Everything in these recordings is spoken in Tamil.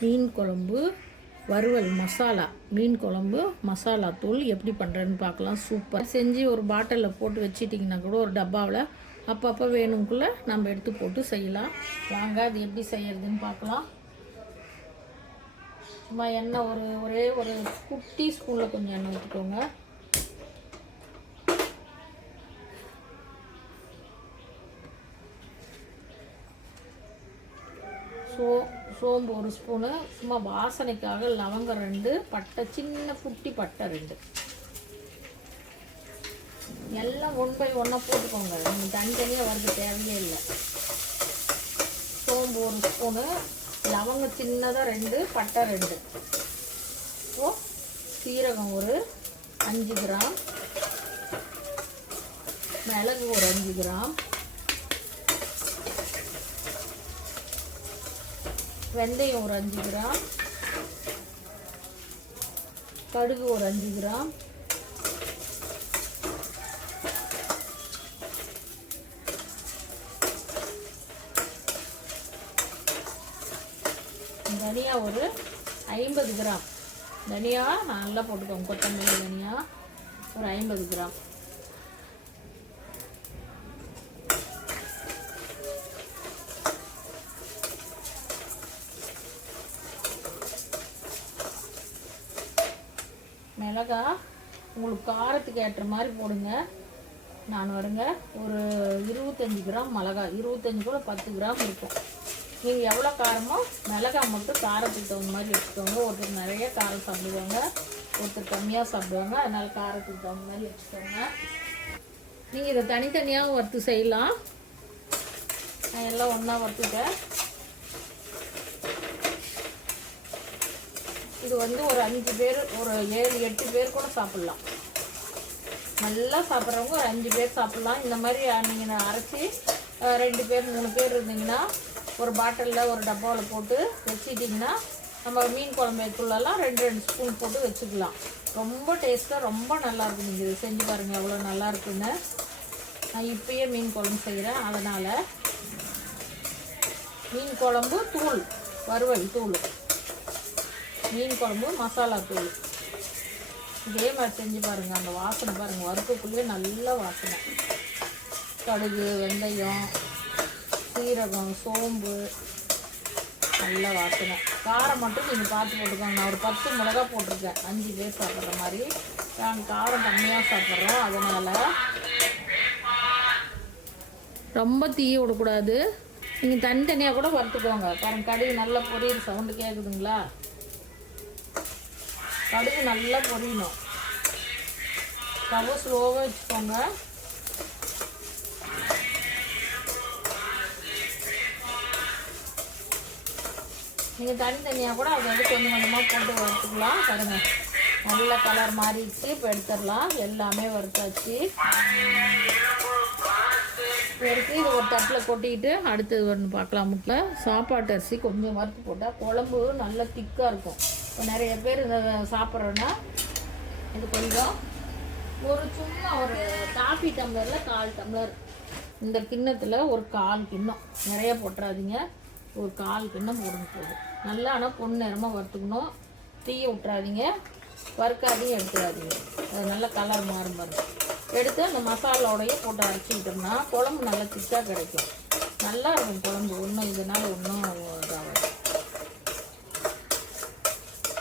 மீன் குழம்பு வறுவல் மசாலா, மீன் குழம்பு மசாலா தூள் எப்படி பண்ணுறேன்னு பார்க்கலாம். சூப்பர் செஞ்சு ஒரு பாட்டிலில் போட்டு வச்சிட்டிங்கன்னா கூட ஒரு டப்பாவில் அப்பப்போ வேணும்குள்ளே நம்ம எடுத்து போட்டு செய்யலாம். வாங்க அது எப்படி செய்யறதுன்னு பார்க்கலாம். சும்மா எண்ணெய் ஒரே ஒரு குட்டி ஸ்பூனில் கொஞ்சம் எண்ணெய் ஊற்றிக்கோங்க. சோம்பு ஒரு ஸ்பூனு, சும்மா வாசனைக்காக லவங்கம் 2, பட்டை சின்ன குட்டி பட்டை 2, எல்லாம் 1 பை 1 போட்டுக்கோங்க. நீங்கள் தனித்தனியாக வறுக்க தேவையே இல்லை. சோம்பு ஒரு ஸ்பூனு, லவங்கம் சின்னதாக 2, பட்டை 2, சீரகம் ஒரு 5 கிராம், மிளகு ஒரு 5 கிராம், வெந்தயம் ஒரு 5 கிராம், கடுகு ஒரு 5 கிராம், தனியா ஒரு 50 கிராம், தனியா நல்லா போட்டுக்கோங்க. கொத்தமல்லி தனியா ஒரு 50 கிராம், மிளகா உங்களுக்கு காரத்துக்கு ஏற்ற மாதிரி போடுங்க. நான் வருங்க ஒரு 25 கிராம் மிளகா, 25 கூட 10 கிராம் இருக்கும். நீங்கள் எவ்வளோ காரமோ மிளகா மட்டும் காரத்துக்கு தகுந்த மாதிரி வச்சுக்கோங்க. ஒருத்தர் நிறைய காரம் சாப்பிடுவாங்க, ஒருத்தர் கம்மியாக சாப்பிடுவாங்க. அதனால் காரத்துக்கு தகுந்த மாதிரி வச்சுக்கோங்க. நீங்கள் இதை தனித்தனியாக வறுத்து செய்யலாம். நான் எல்லாம் ஒன்றா வறுத்துட்டேன். இது வந்து ஒரு 5 பேர், ஒரு 7-8 பேர் கூட சாப்பிட்லாம். நல்லா சாப்பிட்றவங்க ஒரு 5 பேர் சாப்பிட்லாம். இந்த மாதிரி நீங்கள் அரைச்சி 2 பேர் 3 பேர் இருந்தீங்கன்னா ஒரு பாட்டிலில் ஒரு டப்பாவில் போட்டு வச்சிட்டிங்கன்னா நம்ம மீன் குழம்பு வைக்குள்ளெல்லாம் 2 ஸ்பூன் போட்டு வச்சுக்கலாம். ரொம்ப டேஸ்ட்டாக ரொம்ப நல்லாயிருக்கும். நீங்கள் இதை செஞ்சு பாருங்கள் எவ்வளோ நல்லா இருக்குன்னு. நான் இப்போயே மீன் குழம்பு செய்கிறேன். அதனால் மீன் குழம்பு தூள், வறுவல் தூள், மீன் குழம்பு மசாலா தூள் இதே மாதிரி செஞ்சு பாருங்கள். அந்த வாசனை பாருங்கள், வறுக்கக்குள்ளேயே நல்ல வாசனை. கடுகு, வெந்தயம், சீரகம், சோம்பு, நல்ல வாசனை. காரம் மட்டும் நீங்கள் பார்த்து போட்டுக்கோங்க. நான் ஒரு 10 மிளகா போட்டிருக்கேன், 5 பேர் சாப்பிட்ற மாதிரி. நாங்கள் காரம் கம்மியாக சாப்பிட்றோம், அதனால் ரொம்ப தீய விடக்கூடாது. நீங்கள் தனித்தனியாக கூட வறுத்துக்கோங்க. பாருங்கள், கடுகு நல்லா பொரியிற சவுண்டு கேட்குதுங்களா? கடுகு நல்லா பொரியணும். ஸ்டவ் ஸ்லோவாக வச்சுக்கோங்க. நீங்கள் தனித்தனியாக கூட அதை வந்து கொஞ்சம் கொஞ்சமாக போட்டு வறுத்துக்கலாம். பாருங்க, நல்ல கலர் மாறிடுச்சு. இப்போ எடுத்துடலாம். எல்லாமே வறுத்தாச்சு. எடுத்து இது ஒரு தட்டில் கொட்டிக்கிட்டு அடுத்தது ஒன்று பார்க்கலாம். முட்டில் சாப்பாட்டு அரிசி கொஞ்சம் வறுத்து போட்டால் குழம்பு நல்லா திக்காக இருக்கும். இப்போ நிறைய பேர் இந்த சாப்பிட்றோன்னா இது கொஞ்சம் ஒரு சும்மா ஒரு காஃபி டம்ளரில் 1/4 டம்ளர், இந்த கிண்ணத்தில் ஒரு 1/4 கிண்ணம், நிறைய போட்டுறாதீங்க. ஒரு 1/4 கிண்ணம் போடுங்க போதும். நல்லா ஆனால் பொண்ணு நேரமாக வறுத்துக்கணும். தீய விட்டுறாதீங்க, வறுக்காதையும் எடுத்துடாதீங்க. அது நல்லா கலர் மாறும் பாருங்க. எடுத்து அந்த மசாலாவோடையே போட்டு அரைச்சிக்கிட்டோம்னா குழம்பு நல்லா திக்காக கிடைக்கும். நல்லா இருக்கும் குழம்பு. ஒன்றும் இதனால் ஒன்றும் இதாகும்.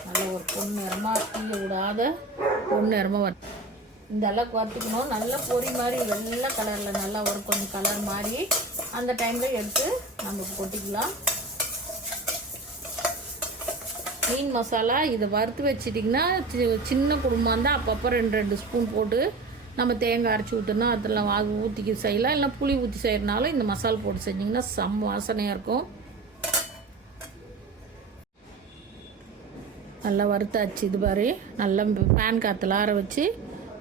நல்ல ஒரு பொண்ணு நேரமாக தீய விடாத பொண்ணு நேரமாக இந்த அளவுக்கு வறுத்துக்கணும். நல்லா பொரி மாதிரி வெள்ளை கலரில் நல்லா ஒரு கொஞ்சம் கலர் மாதிரி அந்த டைமில் எடுத்து நம்ம கொட்டிக்கலாம். மீன் மசாலா இதை வறுத்து வச்சிட்டிங்கன்னா சின்ன குடும்பம் இருந்தால் அப்பப்போ 2 ஸ்பூன் போட்டு நம்ம தேங்காய் அரைச்சி ஊற்றினா அதில் ஊற்றிக்கி செய்யலாம். இல்லை புளி ஊற்றி செய்கிறனாலும் இந்த மசாலா போட்டு செஞ்சிங்கன்னா செம்ம வாசனையாக இருக்கும். நல்லா வறுத்தாச்சு. இது மாதிரி நல்லா ஃபேன் காற்றுல ஆற வச்சு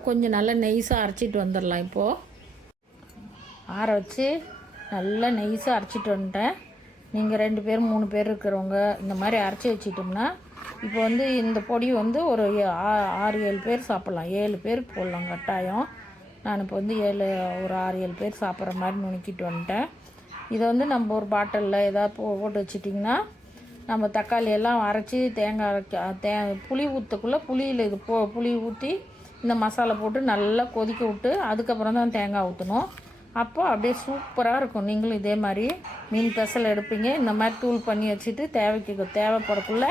கொஞ்சம் நல்லா நெய்ஸாக அரைச்சிட்டு வந்துடலாம். இப்போது ஆற வச்சு நல்லா நெய்ஸாக அரைச்சிட்டு வந்துட்டேன். நீங்கள் 2 பேர் 3 பேர் இருக்கிறவங்க இந்த மாதிரி அரைச்சி வச்சிட்டோம்னா இப்போ வந்து இந்த பொடி வந்து ஒரு 6-7 பேர் சாப்பிட்லாம். 7 பேர் போடலாம் கட்டாயம். நான் இப்போ வந்து ஒரு 6-7 பேர் சாப்பிட்ற மாதிரி நுணுக்கிட்டு வந்துட்டேன். இதை வந்து நம்ம ஒரு பாட்டிலில் ஏதாவது போட்டு வச்சிட்டிங்கன்னா நம்ம தக்காளி எல்லாம் அரைச்சி தேங்காய் புளி ஊற்றக்குள்ளே புளியில் இது புளி ஊற்றி இந்த மசாலா போட்டு நல்லா கொதிக்க விட்டு அதுக்கப்புறம் தான் தேங்காய் ஊற்றணும். அப்போ அப்படியே சூப்பராக இருக்கும். நீங்களும் இதே மாதிரி மீன் பெசல் எடுப்பீங்க. இந்த மாதிரி தூள் பண்ணி வச்சுட்டு தேவைப்படக்குள்ளே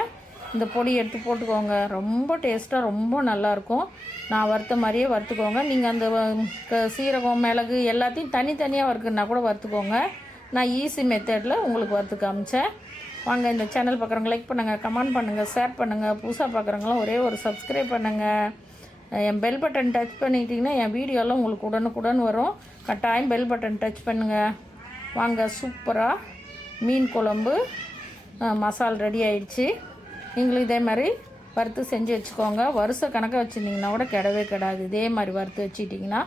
இந்த பொடி எடுத்து போட்டுக்கோங்க. ரொம்ப டேஸ்ட்டாக ரொம்ப நல்லாயிருக்கும். நான் வறுத்த மாதிரியே வறுத்துக்கோங்க. நீங்கள் அந்த சீரகம் மிளகு எல்லாத்தையும் தனித்தனியாக வறுக்குன்னா கூட வறுத்துக்கோங்க. நான் ஈஸி மெத்தடில் உங்களுக்கு வறுத்து காமிச்சேன். வாங்க, இந்த சேனல் பார்க்குறவங்க லைக் பண்ணுங்கள், கமெண்ட் பண்ணுங்கள், ஷேர் பண்ணுங்கள். புதுசாக பார்க்குறவங்களாம் ஒரே ஒரு சப்ஸ்கிரைப் பண்ணுங்கள். என் பெல் பட்டன் டச் பண்ணிட்டீங்கன்னா என் வீடியோலாம் உங்களுக்கு உடனுக்குடன் வரும். கட்டாயம் பெல் பட்டன் டச் பண்ணுங்கள். வாங்க, சூப்பராக மீன் குழம்பு மசால் ரெடி ஆயிடுச்சு. நீங்களும் இதே மாதிரி வறுத்து செஞ்சு வச்சுக்கோங்க. வருஷ கணக்காக வச்சுருந்தீங்கன்னா கூட கிடவே கிடாது. இதே மாதிரி வறுத்து வச்சுட்டிங்கன்னா